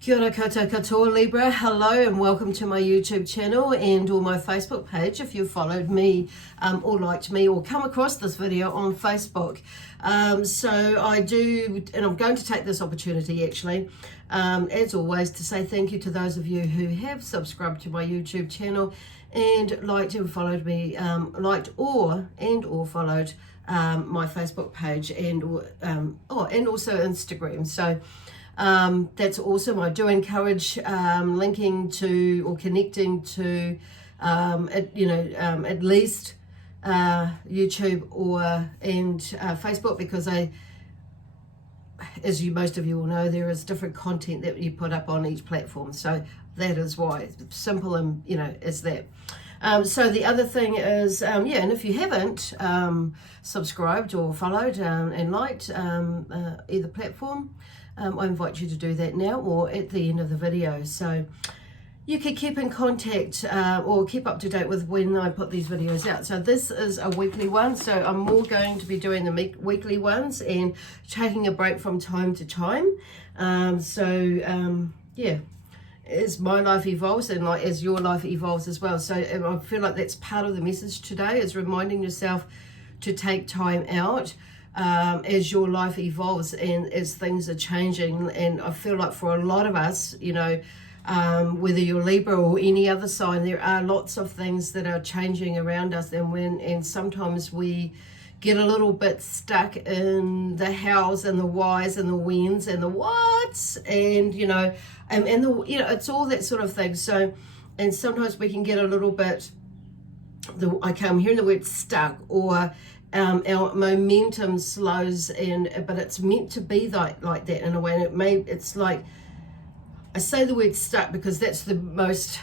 Kia ora koutou katoa Libra, hello and welcome to my YouTube channel and or my Facebook page if you've followed me or liked me or come across this video on Facebook. So I do, and I'm going to take this opportunity actually, as always, to say thank you to those of you who have subscribed to my YouTube channel and liked and followed me, liked or followed my Facebook page and also Instagram. So that's awesome. I do encourage linking to or connecting to at least YouTube and Facebook, because as most of you will know, there is different content that you put up on each platform. So that is why it's simple and is that. So the other thing is, and if you haven't subscribed or followed and liked either platform, I invite you to do that now or at the end of the video, so you can keep in contact or keep up to date with when I put these videos out. So this is a weekly one, so I'm more going to be doing the weekly ones and taking a break from time to time. As my life evolves and as your life evolves as well. So I feel like that's part of the message today, is reminding yourself to take time out as your life evolves and as things are changing. And I feel like for a lot of us, whether you're Libra or any other sign, there are lots of things that are changing around us, and sometimes we get a little bit stuck in the hows and the whys and the whens and the whats and it's all that sort of thing. So, and sometimes we can get a little bit, I'm hearing the word stuck, or our momentum slows, but it's meant to be like that in a way. And it's like, I say the word stuck because that's the most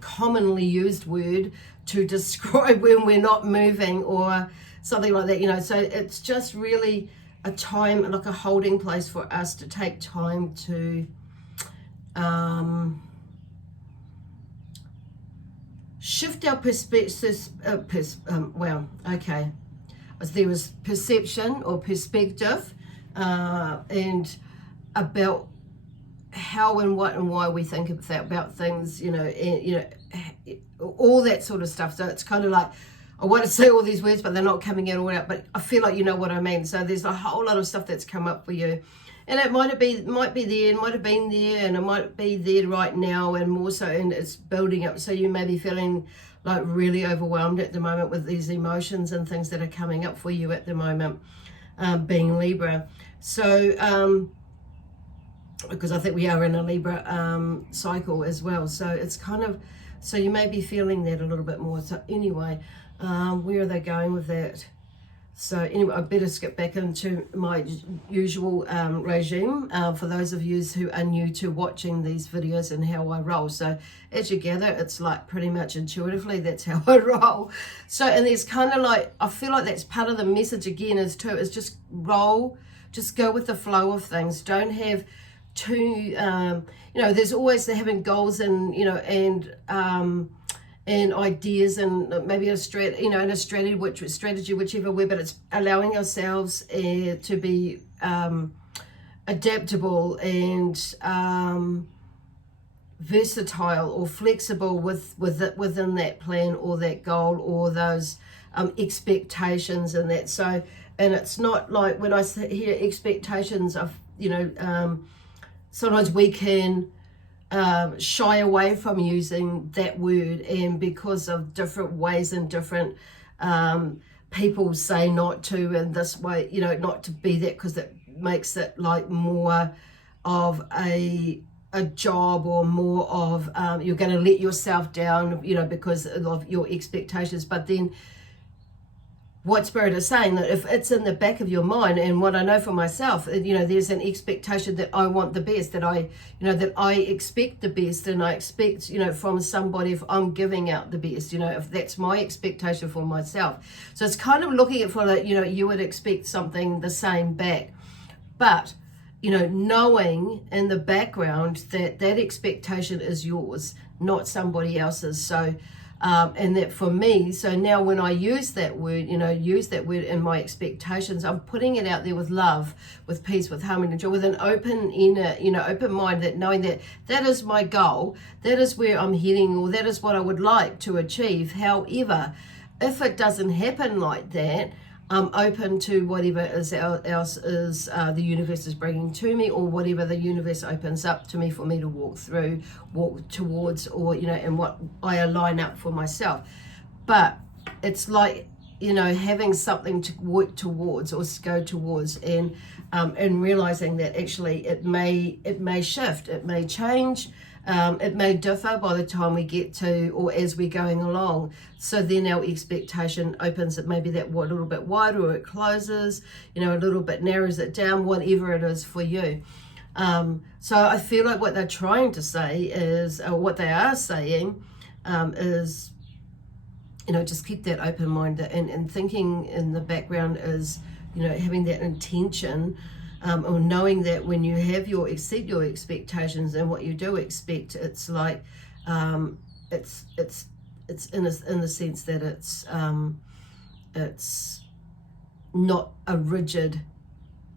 commonly used word to describe when we're not moving or something like that, so it's just really a time, like a holding place for us to take time to shift our perspective. There was perception or perspective and about how and what and why we think about things, all that sort of stuff. So it's kind of like, I want to say all these words, but they're not coming out all out, but I feel like you know what I mean. So there's a whole lot of stuff that's come up for you. And it might be there, and might have been there, and it might be there right now, and more so, and it's building up. So you may be feeling like really overwhelmed at the moment with these emotions and things that are coming up for you at the moment, being Libra. So, because I think we are in a Libra cycle as well. So it's kind of, so you may be feeling that a little bit more. So anyway, where are they going with that? So anyway, I better skip back into my usual regime for those of you who are new to watching these videos and how I roll. So as you gather, it's like pretty much intuitively, that's how I roll. So, and there's kind of like, I feel like that's part of the message again is just roll, just go with the flow of things. Don't have too, there's always having goals and, and ideas and maybe a strategy, whichever way, but it's allowing ourselves to be adaptable and versatile or flexible within that plan or that goal or those expectations and that. So, and it's not like when I hear expectations of, sometimes we can shy away from using that word, and because of different ways and different people say not to in this way, not to be that, because it makes it like more of a job or more of you're going to let yourself down, because of your expectations. But then what Spirit is saying, that if it's in the back of your mind, and what I know for myself, there's an expectation that I want the best, that I expect the best, and I expect, from somebody, if I'm giving out the best, if that's my expectation for myself. So it's kind of looking at for that, you would expect something the same back, but, knowing in the background that that expectation is yours, not somebody else's. So, And that for me, so now when I use that word, use that word in my expectations, I'm putting it out there with love, with peace, with harmony and joy, with an open inner, open mind, that knowing that that is my goal, that is where I'm heading, or that is what I would like to achieve. However, if it doesn't happen like that, I'm open to whatever else is the universe is bringing to me, or whatever the universe opens up to me for me to walk towards, or, and what I align up for myself. But it's like, having something to work towards or go towards, and realizing that actually it may shift, it may change. It may differ by the time we get to, or as we're going along. So then our expectation opens it maybe that a little bit wider, or it closes, a little bit narrows it down, whatever it is for you. So I feel like what they're trying to say is, or what they are saying is, just keep that open mind, and thinking in the background is, having that intention. Or knowing that when you have set your expectations and what you do expect, it's like it's in the sense that it's not a rigid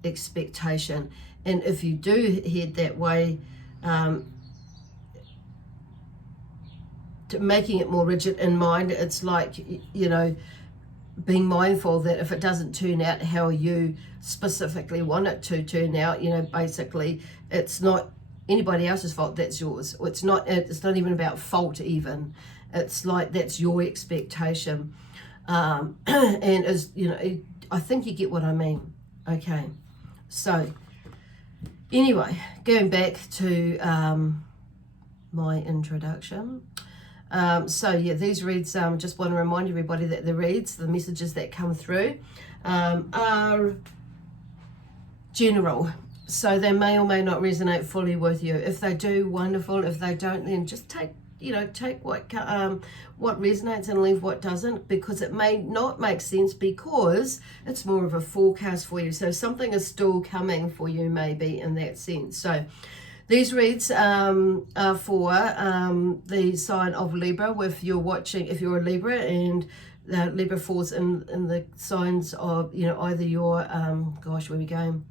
expectation. And if you do head that way, to making it more rigid in mind, it's like, being mindful that if it doesn't turn out how you specifically want it to turn out, basically it's not anybody else's fault, that's yours. It's not even about fault even. It's like that's your expectation. And as I think you get what I mean. Okay, so anyway, going back to my introduction. These reads, just want to remind everybody that the messages that come through are general. So they may or may not resonate fully with you. If they do, wonderful. If they don't, then just take what resonates and leave what doesn't, because it may not make sense, because it's more of a forecast for you. So something is still coming for you, maybe, in that sense. So these reads are for the sign of Libra. If you're a Libra and Libra falls in the signs of, either your, where we going?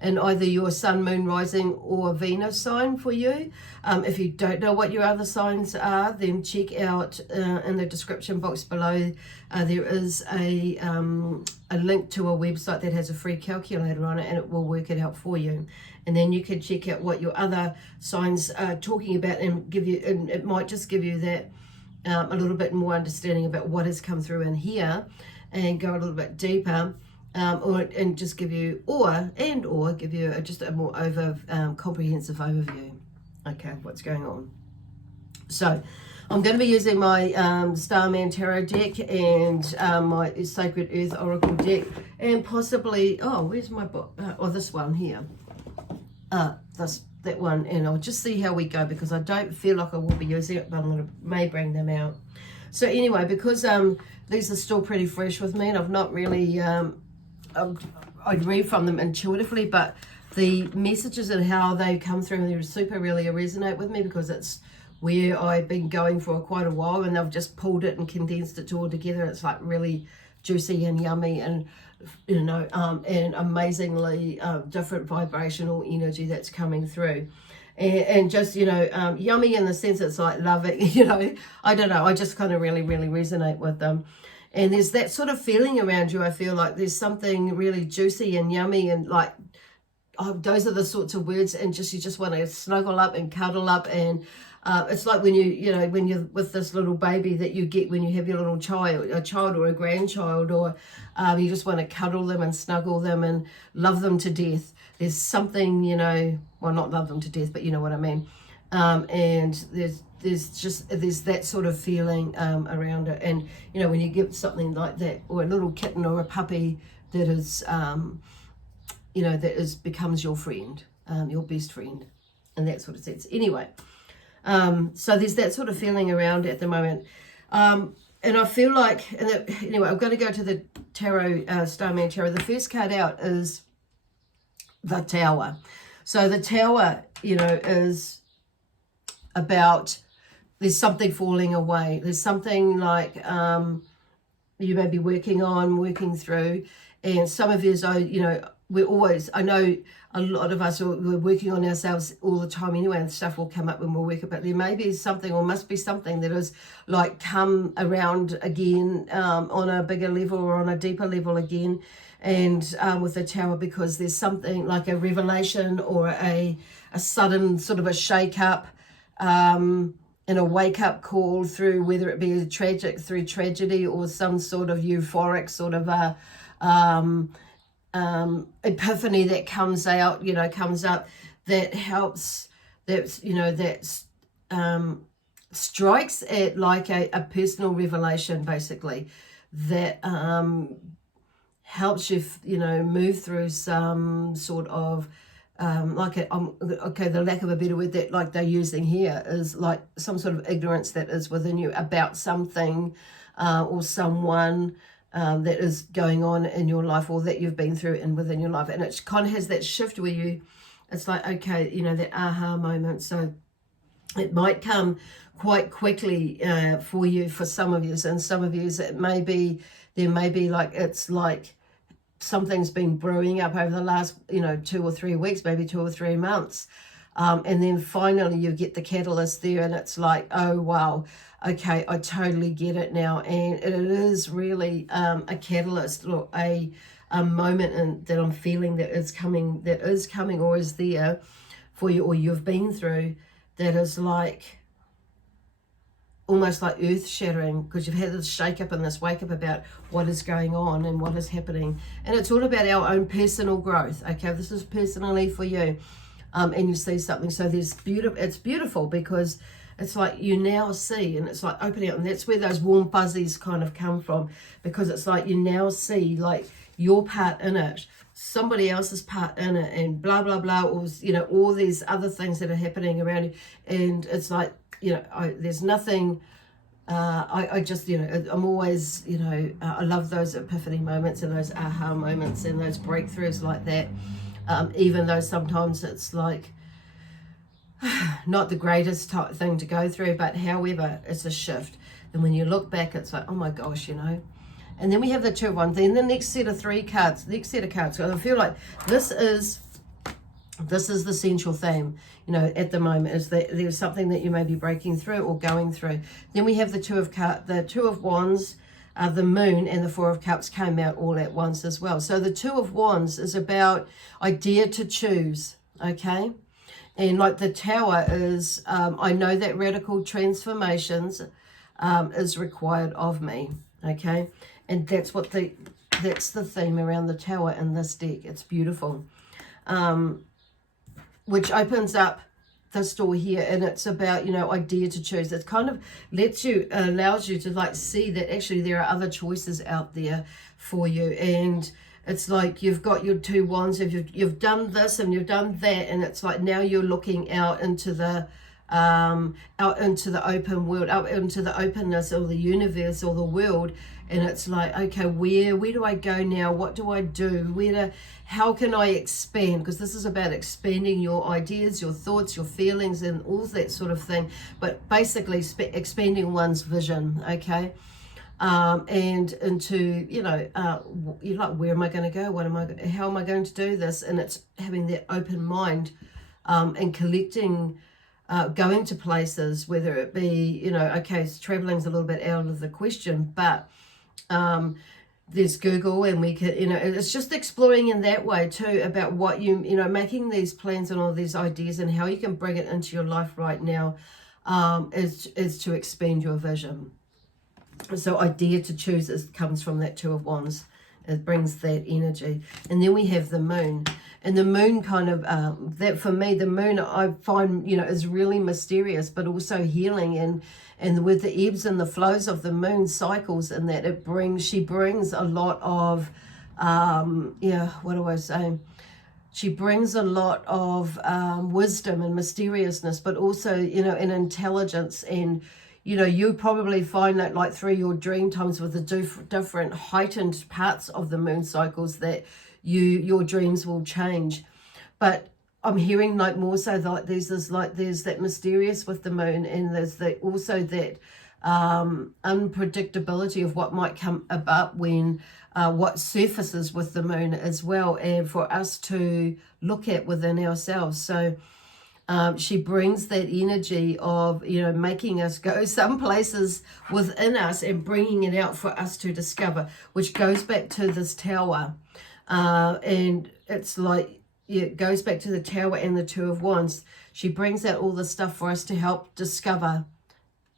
And either your sun, moon, rising, or Venus sign for you. If you don't know what your other signs are, then check out in the description box below. There is a link to a website that has a free calculator on it, and it will work it out for you. And then you can check out what your other signs are talking about, and it might just give you that a little bit more understanding about what has come through in here, and go a little bit deeper. Or give you just a more comprehensive overview. Okay, what's going on? So I'm going to be using my Starman Tarot deck and my Sacred Earth Oracle deck, and possibly, where's my book? This one here. That one, and I'll just see how we go, because I don't feel like I will be using it, but may bring them out. So anyway, because these are still pretty fresh with me, and I've not really I'd read from them intuitively, but the messages and how they come through, they really resonate with me, because it's where I've been going for quite a while, and they've just pulled it and condensed it all together. It's like really juicy and yummy, and and amazingly different vibrational energy that's coming through, and just yummy in the sense it's like loving. I don't know, I just kind of really resonate with them. And there's that sort of feeling around you. I feel like there's something really juicy and yummy, and like, those are the sorts of words, and you just want to snuggle up and cuddle up. And it's like when when you're with this little baby that you get when you have your little a child or a grandchild, or you just want to cuddle them and snuggle them and love them to death. There's something, well, not love them to death, but you know what I mean. And there's that sort of feeling around it. And when you give something like that, or a little kitten or a puppy that is becomes your friend, your best friend, in that sort of sense. Anyway, so there's that sort of feeling around at the moment, and I feel like, anyway, I'm going to go to the tarot, Starman Tarot. The first card out is the Tower. So the Tower, is about there's something falling away. There's something like you may be working through. And some of you, I know a lot of us we're working on ourselves all the time anyway, and stuff will come up when we're working, but there may be something, or must be something, that is like come around again on a bigger level or on a deeper level again. And with the Tower, because there's something like a revelation or a sudden sort of a shake up and a wake up call through, whether it be through tragedy or some sort of euphoric sort of a epiphany that comes up, that helps, that's strikes at like a personal revelation, basically, that helps you, move through some sort of the lack of a better word that like they're using here is like some sort of ignorance that is within you about something or someone that is going on in your life, or that you've been through and within your life. And it kind of has that shift where it's like, okay, that aha moment. So it might come quite quickly for you, for some of you, and some of you there may be like, it's like something's been brewing up over the last 2 or 3 weeks, maybe 2 or 3 months, and then finally you get the catalyst there, and it's like, oh wow, okay, I totally get it now. And it is really a catalyst, or a moment that I'm feeling that is coming or is there for you, or you've been through, that is like almost like earth shattering, because you've had this shake up and this wake up about what is going on and what is happening. And it's all about our own personal growth. Okay, this is personally for you, and you see something. So it's beautiful because it's like you now see, and it's like opening up, and that's where those warm fuzzies kind of come from, because it's like you now see like your part in it, somebody else's part in it, and blah blah blah, or all these other things that are happening around you. And it's like, there's nothing, I just, I'm always, I love those epiphany moments and those aha moments and those breakthroughs like that, even though sometimes it's like not the greatest thing to go through, but however, it's a shift. And when you look back, it's like, oh my gosh, And then we have the 2 of Wands. Then the next set of cards. I feel like this is the central theme, at the moment, is that there's something that you may be breaking through or going through. Then we have the 2 of Wands, the Moon, and the 4 of Cups came out all at once as well. So the 2 of Wands is about, I dare to choose, okay? And like the Tower is, I know that radical transformations is required of me, okay? And that's the theme around the Tower in this deck. It's beautiful. Which opens up this door here, and it's about, I dare to choose. It kind of allows you to like see that actually there are other choices out there for you. And it's like you've got your 2 wands, you've done this and you've done that, and it's like now you're looking out into the open world, out into the openness or the universe or the world. And it's like, okay, where do I go now? What do I do? How can I expand? Because this is about expanding your ideas, your thoughts, your feelings, and all that sort of thing. But basically expanding one's vision, okay? And into, you're like, where am I going to go? How am I going to do this? And it's having that open mind and collecting, going to places, whether it be, okay, traveling's a little bit out of the question, but there's Google, and we can, it's just exploring in that way too, about what making these plans and all these ideas and how you can bring it into your life right now, is to expand your vision. So I dare to choose comes from that 2 of Wands. It brings that energy. And then we have the Moon. And the Moon kind of, that for me, the Moon I find, is really mysterious, but also healing. And with the ebbs and the flows of the Moon cycles, and that she brings a lot of, what do I say? She brings a lot of wisdom and mysteriousness, but also, an intelligence. And, you probably find that like through your dream times with the different heightened parts of the moon cycles that your dreams will change. But I'm hearing like more so like there's that mysterious with the moon, and there's also that unpredictability of what might come about when what surfaces with the moon as well, and for us to look at within ourselves. So she brings that energy of, you know, making us go some places within us and bringing it out for us to discover, which goes back to this tower. And it's like, yeah, it goes back to the tower and the Two of Wands. She brings out all the stuff for us to help discover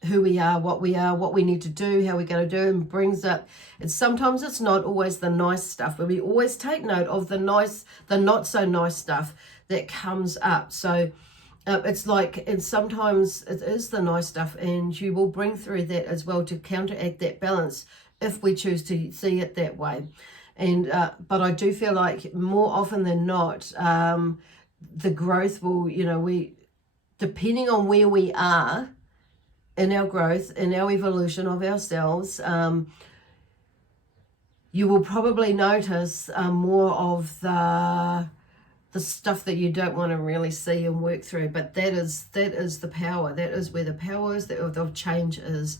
who we are, what we need to do, how we're going to do, and brings up, and sometimes it's not always the nice stuff, but we always take note of the not so nice stuff that comes up. So it's like, and sometimes it is the nice stuff, and you will bring through that as well to counteract that balance if we choose to see it that way. And but I do feel like more often than not, the growth will, you know, we, depending on where we are in our growth, in our evolution of ourselves, you will probably notice more of the stuff that you don't want to really see and work through. But that is the power. That is where the power is, of change is,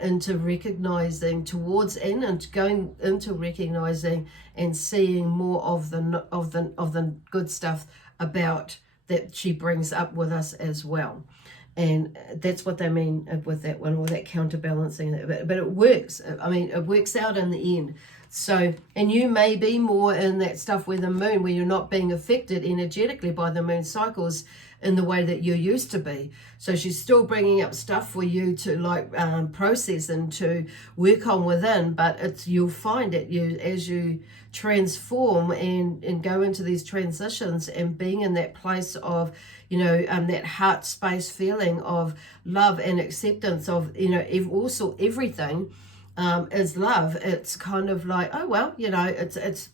into recognizing towards and going into recognizing and seeing more of the good stuff about that she brings up with us as well. And that's what they mean with that one, or that counterbalancing. But it works. I mean, it works out in the end. So, and you may be more in that stuff where the moon, where you're not being affected energetically by the moon cycles in the way that you used to be. So she's still bringing up stuff for you to like process and to work on within. But you'll find it, as you transform and go into these transitions and being in that place of, you know, that heart space feeling of love and acceptance of, you know, also everything is love. It's kind of like, oh well, you know, it's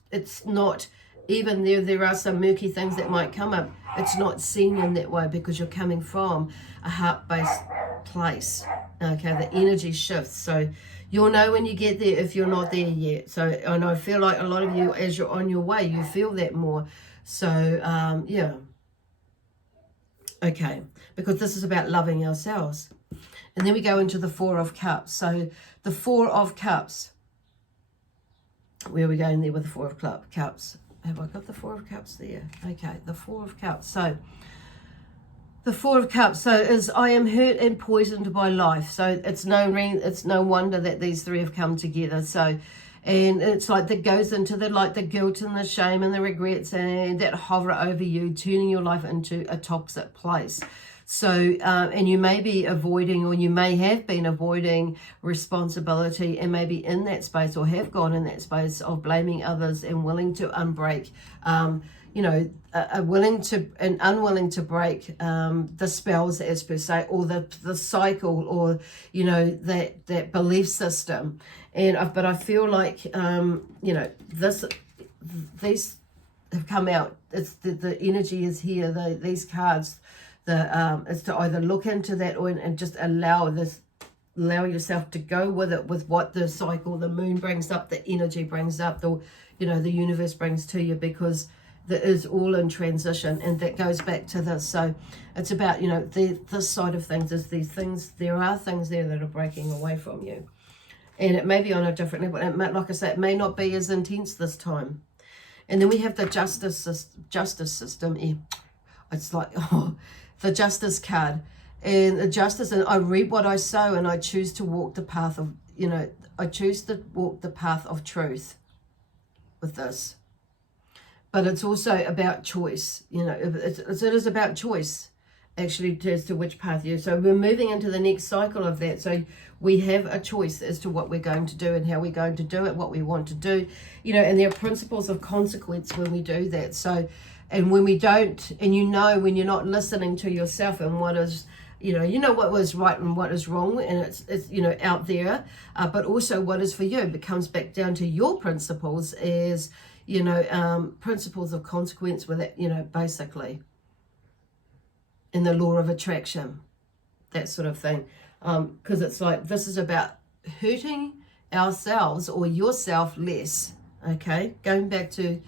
not, even there are some murky things that might come up, it's not seen in that way because you're coming from a heart-based place. Okay, the energy shifts. So you'll know when you get there if you're not there yet. So, and I feel like a lot of you, as you're on your way, you feel that more. So yeah. Okay, because this is about loving ourselves. And then we go into the Four of Cups. So the Four of Cups, where are we going there with the Four of Cups? Have I got the Four of Cups there? Okay, the Four of Cups. So the Four of Cups, so is I am hurt and poisoned by life. So it's no wonder that these three have come together. So, and it's like that goes into the guilt and the shame and the regrets and that hover over you, turning your life into a toxic place. So, and you may be avoiding, or you may have been avoiding responsibility, and maybe in that space, or have gone in that space of blaming others and willing to unbreak, you know, willing to and unwilling to break the spells, as per se, or the cycle, or, you know, that belief system. And but I feel like, you know, these have come out. It's the energy is here. These cards. Is to either look into that and just allow yourself to go with it, with what the cycle, the moon brings up, the energy brings up, the universe brings to you, because there is all in transition, and that goes back to this. So it's about, you know, this side of things is these things. There are things there that are breaking away from you, and it may be on a different level. It may, like I say, it may not be as intense this time. And then we have the justice system. It's like, oh, the justice card, and the justice, and I reap what I sow, and I choose to walk the path of, you know, I choose to walk the path of truth with this. But it's also about choice, you know, it is about choice, actually, as to which path you. So we're moving into the next cycle of that. So we have a choice as to what we're going to do and how we're going to do it, what we want to do, you know, and there are principles of consequence when we do that. So, and when we don't, and you know, when you're not listening to yourself and what is, you know what was right and what is wrong, and it's you know, out there, but also what is for you. It comes back down to your principles as, you know, principles of consequence with it, you know, basically, in the law of attraction, that sort of thing. Because it's like, this is about hurting ourselves or yourself less. Okay, going back to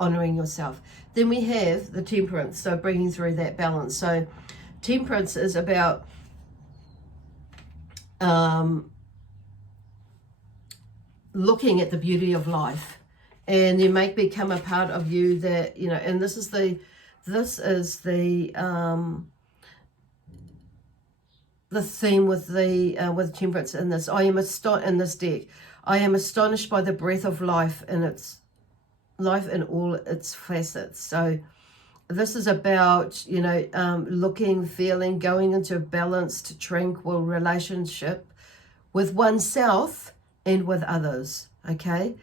honoring yourself. Then we have the Temperance, so bringing through that balance. So Temperance is about looking at the beauty of life, and there may become a part of you that, you know, and this is the theme with Temperance in this. In this deck, I am astonished by the breath of life in all its facets. So this is about, you know, looking, feeling, going into a balanced, tranquil relationship with oneself and with others, okay?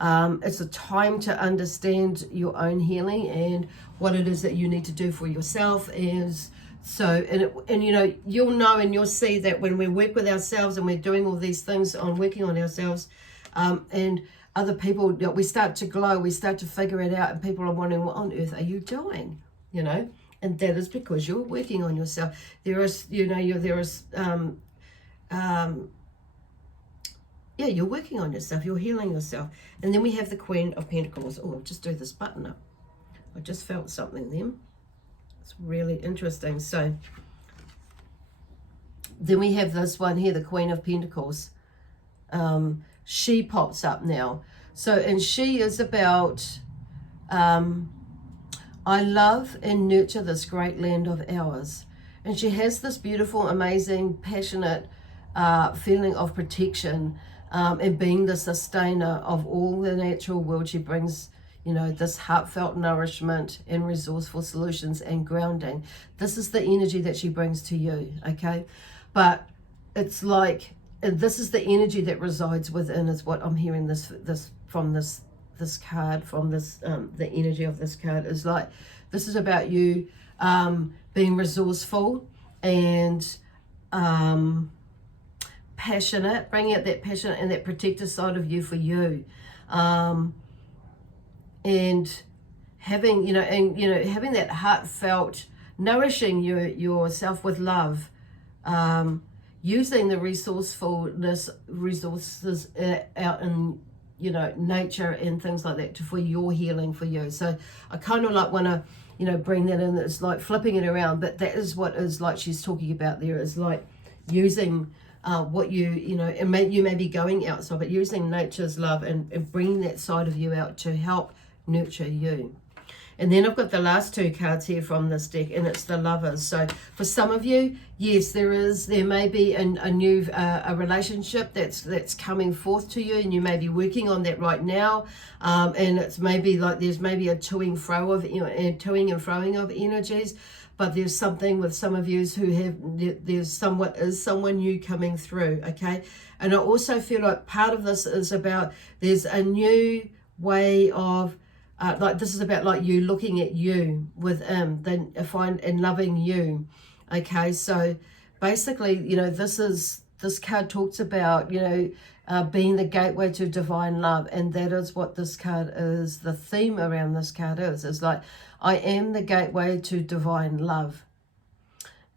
It's a time to understand your own healing and what it is that you need to do for yourself. And you know, you'll know and you'll see that when we work with ourselves and we're doing all these things on working on ourselves, and other people, you know, we start to glow, we start to figure it out, and people are wondering, what on earth are you doing? You know, and that is because you're working on yourself. There is, you know, you're working on yourself, you're healing yourself. And then we have the Queen of Pentacles. Oh, I'll just do this button up. I just felt something then. It's really interesting. So then we have this one here, the Queen of Pentacles. She pops up now. So, and she is about, I love and nurture this great land of ours. And she has this beautiful, amazing, passionate feeling of protection, and being the sustainer of all the natural world. She brings, you know, this heartfelt nourishment and resourceful solutions and grounding. This is the energy that she brings to you, okay? But it's like, this is the energy that resides within, is what I'm hearing this card, from this, the energy of this card is like, this is about you being resourceful and passionate, bringing out that passionate and that protector side of you for you, and having, having that heartfelt, nourishing yourself with love, using the resources out in, you know, nature and things like that for your healing for you. So I kind of like want to, you know, bring that in. It's like flipping it around, but that is what is like she's talking about there, is like using what you know, and you may be going outside, but using nature's love and bringing that side of you out to help nurture you. And then I've got the last two cards here from this deck, and it's the Lovers. So for some of you, yes, there may be a new a relationship that's coming forth to you, and you may be working on that right now. And it's maybe like there's maybe a toing and froing of energies. But there's something with some of you who have, someone new coming through, okay? And I also feel like part of this is about, there's a new way of, like this is about like you looking at you with and loving you, okay? So basically, you know, this card talks about, you know, being the gateway to divine love, and that is what this card is. The theme around this card is like, I am the gateway to divine love.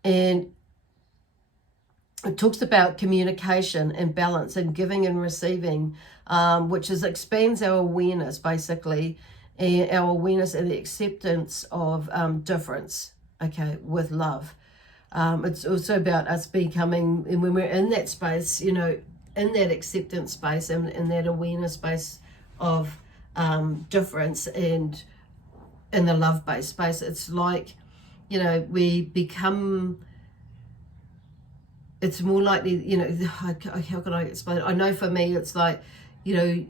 And it talks about communication and balance and giving and receiving, which expands our awareness, basically, and our awareness and the acceptance of difference, okay, with love. It's also about us becoming, and when we're in that space, you know, in that acceptance space and in that awareness space of difference, and in the love-based space, it's like, you know, we become, it's more likely, you know, how can I explain it? I know for me, it's like, you know,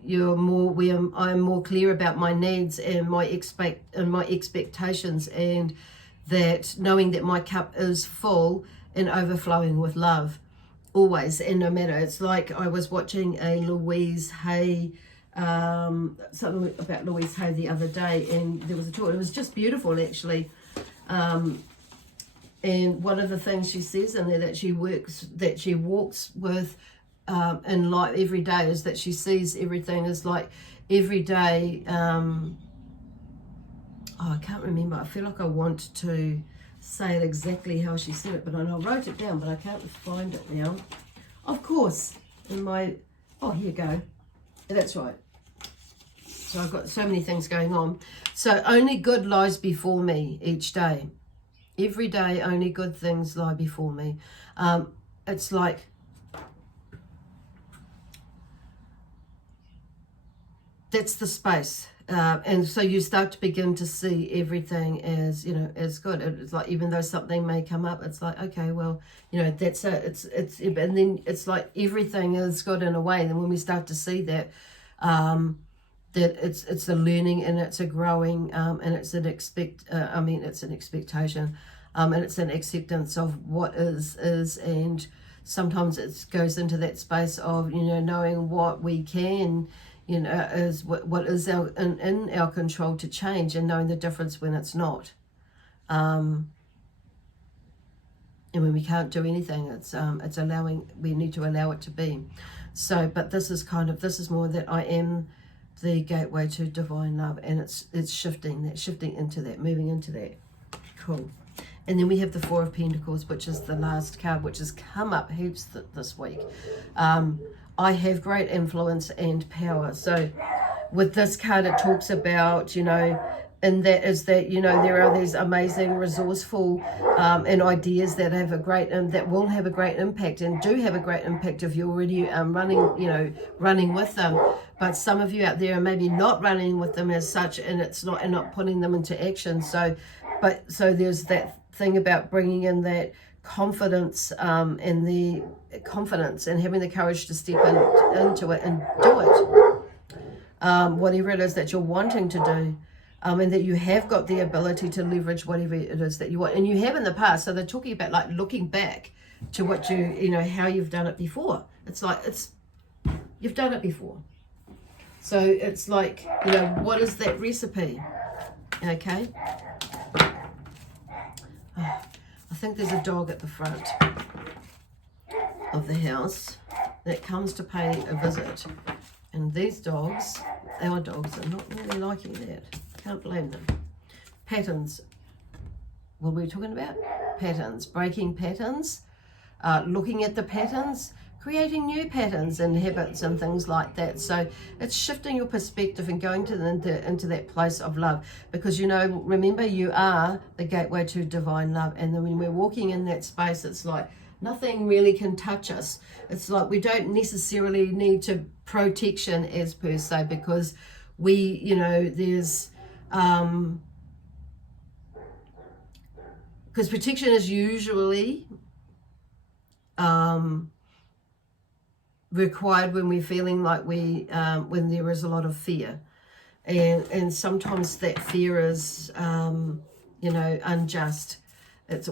I'm more clear about my needs and my expectations, and that knowing that my cup is full and overflowing with love always, and no matter. It's like I was watching a Louise Hay, something about Louise Hay the other day, and there was a talk. It was just beautiful, actually. And one of the things she says in there that she walks with in life every day is that she sees everything as like every day. I can't remember. I feel like I want to say it exactly how she said it, but I know I wrote it down, but I can't find it now. Of course, in my, oh, here you go. That's right. So I've got so many things going on. So only good lies before me each day. Every day, only good things lie before me. It's like, that's the space. And so you start to begin to see everything as, you know, as good. It's like, even though something may come up, it's like, okay, well, you know, that's it. And then it's like everything is good in a way. And then when we start to see that, that it's a learning and it's a growing, and it's an it's an expectation, and it's an acceptance of what is, and sometimes it goes into that space of, you know, knowing what we can, you know, is what is in our control to change, and knowing the difference when it's not. And when we can't do anything, it's allowing, we need to allow it to be. So, but this is more that I am the gateway to divine love, and it's shifting into that, moving into that. Cool. And then we have the Four of Pentacles, which is the last card, which has come up heaps this week. I have great influence and power. So with this card, it talks about, you know, and that is that, you know, there are these amazing, resourceful and ideas that have a great, that will have a great impact, and do have a great impact if you're already running with them. But some of you out there are maybe not running with them as such, and not putting them into action. So there's that thing about bringing in that confidence, and having the courage to step into it and do it, whatever it is that you're wanting to do, and that you have got the ability to leverage whatever it is that you want, and you have in the past. So they're talking about like looking back to what you know, how you've done it before. It's like you've done it before. So it's like, you know, what is that recipe? Okay. I think there's a dog at the front of the house that comes to pay a visit. And these dogs, our dogs, are not really liking that. Can't blame them. Patterns. What were we talking about? Patterns. Breaking patterns. Looking at the patterns. Creating new patterns and habits and things like that. So it's shifting your perspective and going into that place of love, because, you know, remember, you are the gateway to divine love. And then when we're walking in that space, it's like nothing really can touch us. It's like we don't necessarily need to protection as per se, because we, you know, there's because protection is usually required when we're feeling like when there is a lot of fear, and sometimes that fear is you know, unjust. It's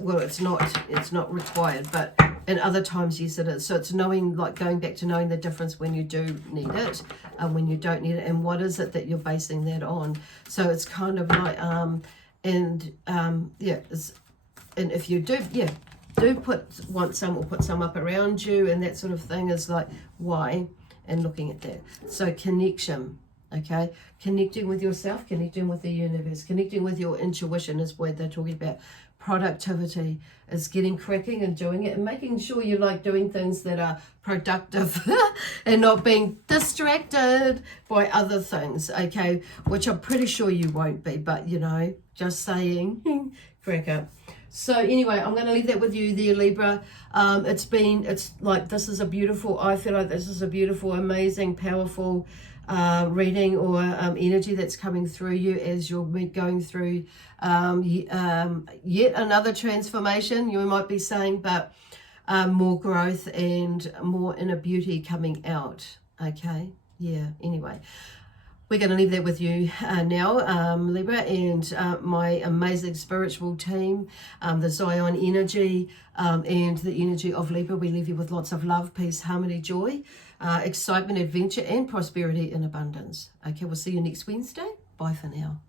not required, but in other times, yes, it is. So it's knowing, like going back to knowing the difference when you do need it and when you don't need it, and what is it that you're basing that on. So it's kind of like and if you do put some up around you and that sort of thing, is like why, and looking at that. So connection, okay, connecting with yourself, connecting with the universe, connecting with your intuition is what they're talking about. Productivity is getting cracking and doing it, and making sure you like doing things that are productive and not being distracted by other things, okay, which I'm pretty sure you won't be, but you know, just saying. Crack up. So anyway, I'm going to leave that with you there, Libra. It's like, this is a beautiful, I feel like this is a beautiful, amazing, powerful reading or energy that's coming through you as you're going through yet another transformation, you might be saying, but more growth and more inner beauty coming out. Okay, yeah, anyway. We're going to leave that with you now, Libra, and my amazing spiritual team, the Zion energy, and the energy of Libra. We leave you with lots of love, peace, harmony, joy, excitement, adventure, and prosperity in abundance. Okay, we'll see you next Wednesday. Bye for now.